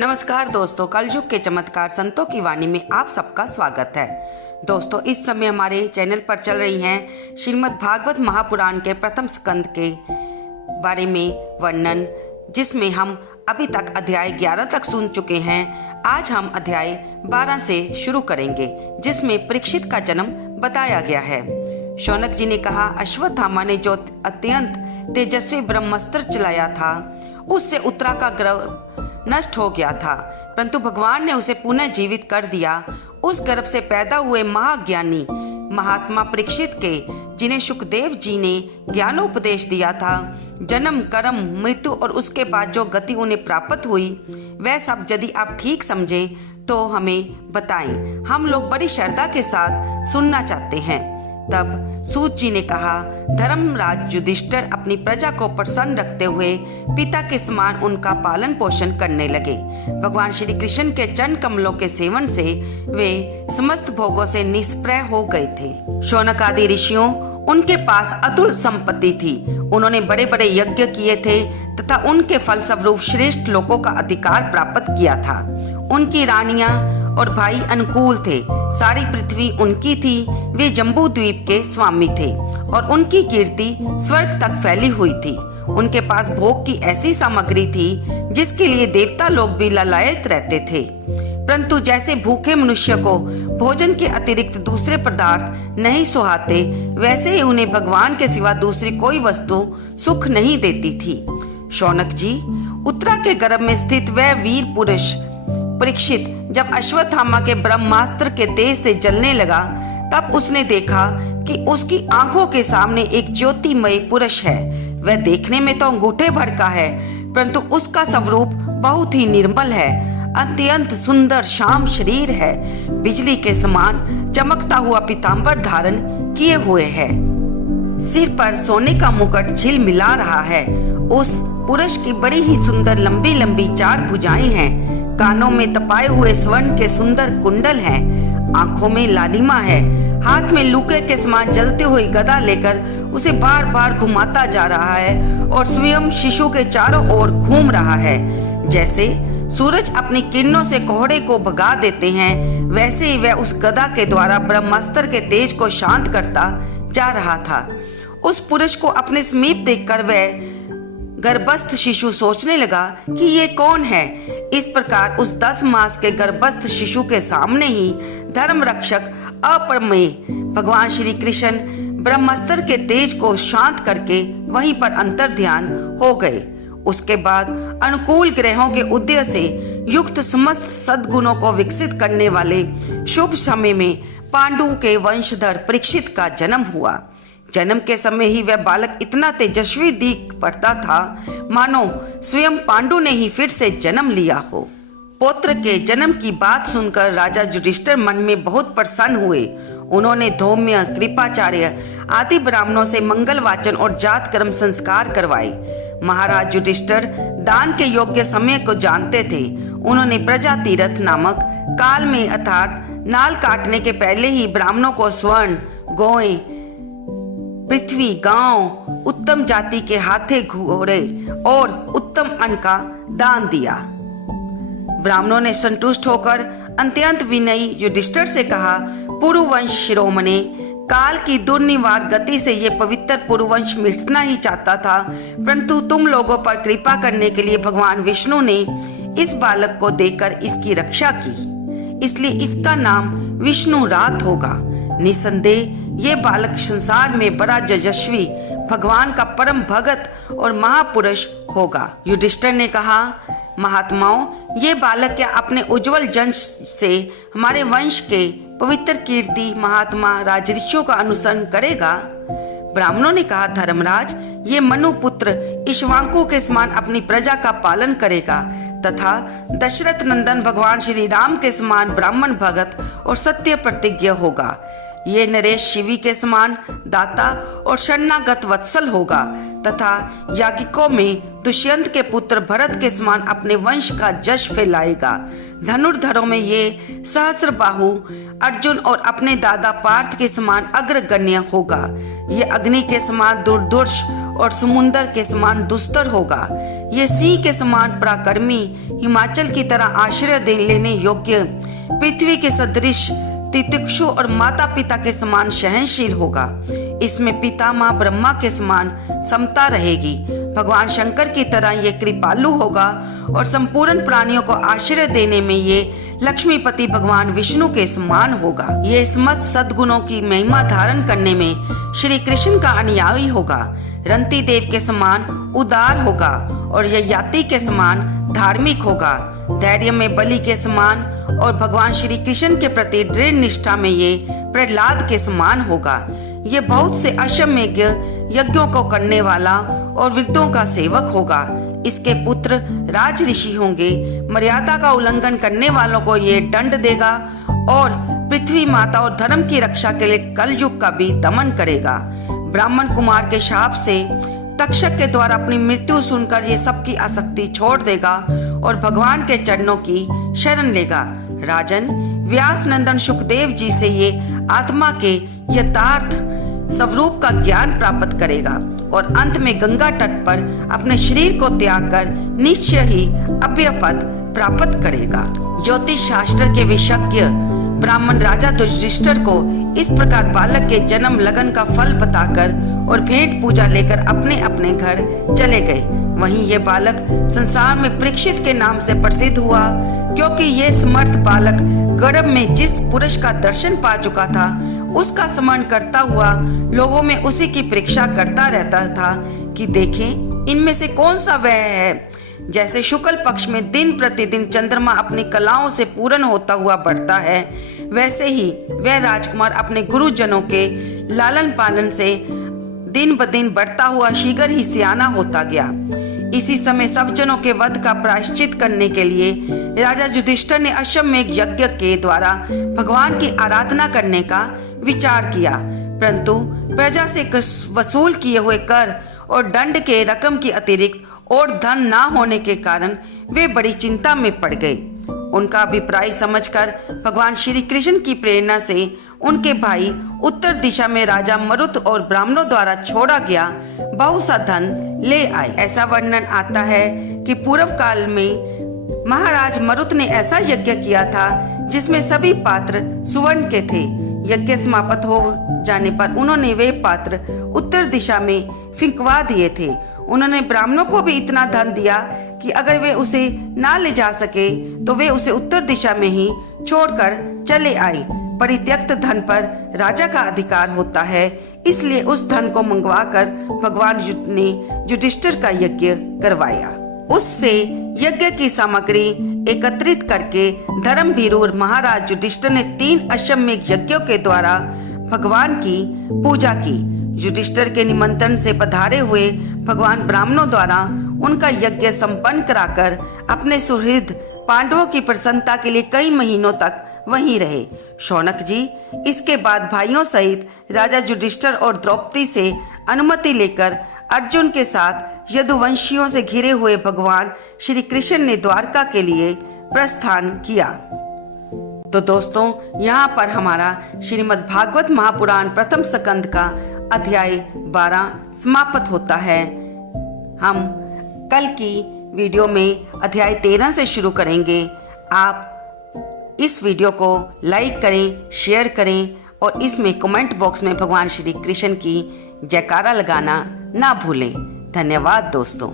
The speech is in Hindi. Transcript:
नमस्कार दोस्तों, कलयुग के चमत्कार संतों की वाणी में आप सबका स्वागत है। दोस्तों, इस समय हमारे चैनल पर चल रही हैं श्रीमद् भागवत महापुराण के प्रथम स्कंद के बारे में वर्णन, जिसमें हम अभी तक अध्याय 11 तक सुन चुके हैं। आज हम अध्याय 12 से शुरू करेंगे, जिसमें परीक्षित का जन्म बताया गया है। शौनक जी ने कहा, अश्वत्थामा ने जो अत्यंत तेजस्वी ब्रह्मास्त्र चलाया था, उससे उत्तरा का गर्भ नष्ट हो गया था, परंतु भगवान ने उसे पुनः जीवित कर दिया। उस गर्भ से पैदा हुए महाज्ञानी महात्मा परीक्षित के, जिन्हें सुखदेव जी ने ज्ञानोपदेश दिया था, जन्म, कर्म, मृत्यु और उसके बाद जो गति उन्हें प्राप्त हुई, वह सब यदि आप ठीक समझें तो हमें बताएं। हम लोग बड़ी श्रद्धा के साथ सुनना चाहते हैं। तब सूत जी ने कहा, धर्मराज युधिष्ठिर अपनी प्रजा को प्रसन्न रखते हुए पिता के समान उनका पालन पोषण करने लगे। भगवान श्री कृष्ण के चरण कमलों के सेवन से वे समस्त भोगों से निष्प्रय हो गए थे। शौनक आदि ऋषियों, उनके पास अतुल संपत्ति थी। उन्होंने बड़े बड़े यज्ञ किए थे तथा उनके फलस्वरूप श्रेष्ठ लोगों का अधिकार प्राप्त किया था। उनकी रानियां और भाई अनुकूल थे। सारी पृथ्वी उनकी थी। वे जम्बू द्वीप के स्वामी थे और उनकी कीर्ति स्वर्ग तक फैली हुई थी। उनके पास भोग की ऐसी सामग्री थी जिसके लिए देवता लोग भी ललायत रहते थे, परंतु जैसे भूखे मनुष्य को भोजन के अतिरिक्त दूसरे पदार्थ नहीं सुहाते, वैसे ही उन्हें भगवान के सिवा दूसरी कोई वस्तु सुख नहीं देती थी। शौनक जी, उत्तरा के गर्भ में स्थित वह वीर पुरुष परीक्षित जब अश्वत्थामा के ब्रह्मास्त्र के तेज से जलने लगा, तब उसने देखा कि उसकी आंखों के सामने एक ज्योतिमय पुरुष है। वह देखने में तो अंगूठे भर का है, परंतु उसका स्वरूप बहुत ही निर्मल है। अत्यंत सुंदर श्याम शरीर है। बिजली के समान चमकता हुआ पीतांबर धारण किए हुए है। सिर पर सोने का मुकुट झिलमिला रहा है। उस पुरुष की बड़ी ही सुंदर लंबी लंबी 4 भुजाएं हैं। कानों में तपाए हुए स्वर्ण के सुंदर कुंडल हैं। आंखों में लालिमा है। हाथ में लूके के समान जलते हुए गदा लेकर उसे बार बार घुमाता जा रहा है और स्वयं शिशु के चारों ओर घूम रहा है। जैसे सूरज अपनी किरणों से कोहरे को भगा देते हैं, वैसे ही वह उस गदा के द्वारा ब्रह्मास्त्र के तेज को शांत करता जा रहा था। उस पुरुष को अपने समीप देखकर वह गर्भस्थ शिशु सोचने लगा कि ये कौन है। इस प्रकार उस 10 मास के गर्भस्थ शिशु के सामने ही धर्म रक्षक अपरमेय भगवान श्री कृष्ण ब्रह्मास्त्र के तेज को शांत करके वहीं पर अंतर ध्यान हो गए। उसके बाद अनुकूल ग्रहों के उदय से युक्त समस्त सद्गुणों को विकसित करने वाले शुभ समय में पांडु के वंशधर परीक्षित का जन्म हुआ। जन्म के समय ही वह बालक इतना तेजस्वी दिख पड़ता था, मानो स्वयं पांडु ने ही फिर से जन्म लिया हो। पुत्र के जन्म की बात सुनकर राजा युधिष्ठिर मन में बहुत प्रसन्न हुए। उन्होंने धौम्य, कृपाचार्य आदि ब्राह्मणों से मंगल वाचन और जात कर्म संस्कार करवाए। महाराज युधिष्ठिर दान के योग्य समय को जानते थे। उन्होंने प्रजा तीरथ नामक काल में अर्थात नाल काटने के पहले ही ब्राह्मणों को स्वर्ण, गौएं, पृथ्वी, गांव, उत्तम जाति के हाथे, घोड़े और उत्तम अन्न का दान दिया। ब्राह्मणों ने संतुष्ट होकर अत्यंत विनयी युधिष्ठिर से कहा, पुरुवंश शिरोमणि, काल की दुर्निवार गति से ये पवित्र पुरुवंश मिटना ही चाहता था, परंतु तुम लोगों पर कृपा करने के लिए भगवान विष्णु ने इस बालक को देकर इसकी रक्षा की, इसलिए इसका नाम विष्णु रात होगा। निसंदेह ये बालक संसार में बड़ा यशस्वी, भगवान का परम भगत और महापुरुष होगा। युधिष्ठिर ने कहा, महात्माओं, ये बालक क्या अपने उज्जवल जन्म से हमारे वंश के पवित्र कीर्ति महात्मा राजऋषियों का अनुसरण करेगा? ब्राह्मणों ने कहा, धर्मराज, ये मनु पुत्र इक्ष्वाकु के समान अपनी प्रजा का पालन करेगा तथा दशरथ नंदन भगवान श्री राम के समान ब्राह्मण भगत और सत्य प्रतिज्ञ होगा। ये नरेश शिवी के समान दाता और शरणागत वत्सल होगा तथा याज्ञिकों में दुष्यंत के पुत्र भरत के समान अपने वंश का जश फैलाएगा। धनुर्धरों में ये सहस्रबाहु अर्जुन और अपने दादा पार्थ के समान अग्रगण्य होगा। ये अग्नि के समान दुर्धर्ष और समुंदर के समान दुस्तर होगा। यह सिंह के समान पराक्रमी, हिमाचल की तरह आश्रय दे लेने योग्य, पृथ्वी के सदृश तितिक्षु और माता पिता के समान सहनशील होगा। इसमें पिता माँ ब्रह्मा के समान समता रहेगी। भगवान शंकर की तरह ये कृपालु होगा और संपूर्ण प्राणियों को आश्रय देने में ये लक्ष्मीपति भगवान विष्णु के समान होगा। ये समस्त सद्गुणों की महिमा धारण करने में श्री कृष्ण का अनुयायी होगा। रंती देव के समान उदार होगा और ययाति के समान धार्मिक होगा। धैर्य में बलि के समान और भगवान श्री कृष्ण के प्रति दृढ़ निष्ठा में ये प्रहलाद के समान होगा। ये बहुत से अश्वमेध यज्ञों को करने वाला और वृद्धों का सेवक होगा। इसके पुत्र राज ऋषि होंगे। मर्यादा का उल्लंघन करने वालों को ये दंड देगा और पृथ्वी माता और धर्म की रक्षा के लिए कलयुग का भी दमन करेगा। ब्राह्मण कुमार के शाप से तक्षक के द्वारा अपनी मृत्यु सुनकर ये सबकी आसक्ति छोड़ देगा और भगवान के चरणों की शरण लेगा। राजन, व्यास नंदन सुखदेव जी से ये आत्मा के यथार्थ स्वरूप का ज्ञान प्राप्त करेगा और अंत में गंगा तट पर अपने शरीर को त्याग कर निश्चय ही अभय पद प्राप्त करेगा। ज्योतिष शास्त्र के विशेषज्ञ ब्राह्मण राजा युधिष्ठिर को इस प्रकार बालक के जन्म लगन का फल बताकर और भेंट पूजा लेकर अपने अपने घर चले गए। वहीं ये बालक संसार में परीक्षित के नाम से प्रसिद्ध हुआ, क्योंकि ये समर्थ बालक गर्भ में जिस पुरुष का दर्शन पा चुका था उसका स्मरण करता हुआ लोगों में उसी की परीक्षा करता रहता था कि देखें इनमें से कौन सा वह है। जैसे शुक्ल पक्ष में दिन प्रतिदिन चंद्रमा अपनी कलाओं से पूर्ण होता हुआ बढ़ता है, वैसे ही वह राजकुमार अपने गुरुजनों के लालन पालन से दिन ब दिन बढ़ता हुआ शीघ्र ही सियाना होता गया। इसी समय सब जनों के वध का प्रायश्चित करने के लिए राजा युधिष्ठिर ने अश्वमेध यज्ञ के द्वारा भगवान की आराधना करने का विचार किया, परंतु प्रजा से वसूल किए हुए कर और दंड के रकम की अतिरिक्त और धन ना होने के कारण वे बड़ी चिंता में पड़ गए। उनका अभिप्राय समझकर भगवान श्री कृष्ण की प्रेरणा से उनके भाई उत्तर दिशा में राजा मरुत और ब्राह्मणों द्वारा छोड़ा गया बहुत सा धन ले आए। ऐसा वर्णन आता है कि पूर्व काल में महाराज मरुत ने ऐसा यज्ञ किया था जिसमें सभी पात्र सुवर्ण के थे। यज्ञ समाप्त हो जाने पर उन्होंने वे पात्र उत्तर दिशा में फिंकवा दिए थे। उन्होंने ब्राह्मणों को भी इतना धन दिया कि अगर वे उसे ना ले जा सके तो वे उसे उत्तर दिशा में ही छोड़कर चले आए। परित्यक्त धन पर राजा का अधिकार होता है, इसलिए उस धन को मंगवाकर भगवान ने युधिष्ठिर का यज्ञ करवाया। उससे यज्ञ की सामग्री एकत्रित करके धर्मभीरू महाराज युधिष्ठिर ने 3 अश्वमेध यज्ञों के द्वारा भगवान की पूजा की। युधिष्ठिर के निमंत्रण से पधारे हुए भगवान ब्राह्मणों द्वारा उनका यज्ञ संपन्न कराकर अपने सुहृद पांडवों की प्रसन्नता के लिए कई महीनों तक वहीं रहे। शौनक जी इसके बाद भाइयों सहित राजा युधिष्ठिर और द्रौपदी से अनुमति लेकर अर्जुन के साथ यदुवंशियों से घिरे हुए भगवान श्री कृष्ण ने द्वारका के लिए प्रस्थान किया। तो दोस्तों, यहाँ पर हमारा श्रीमद् भागवत महापुराण प्रथम स्कंद का अध्याय 12 समाप्त होता है। हम कल की वीडियो में अध्याय 13 से शुरू करेंगे। आप इस वीडियो को लाइक करें, शेयर करें और इसमें कमेंट बॉक्स में भगवान श्री कृष्ण की जयकारा लगाना ना भूलें। धन्यवाद दोस्तों।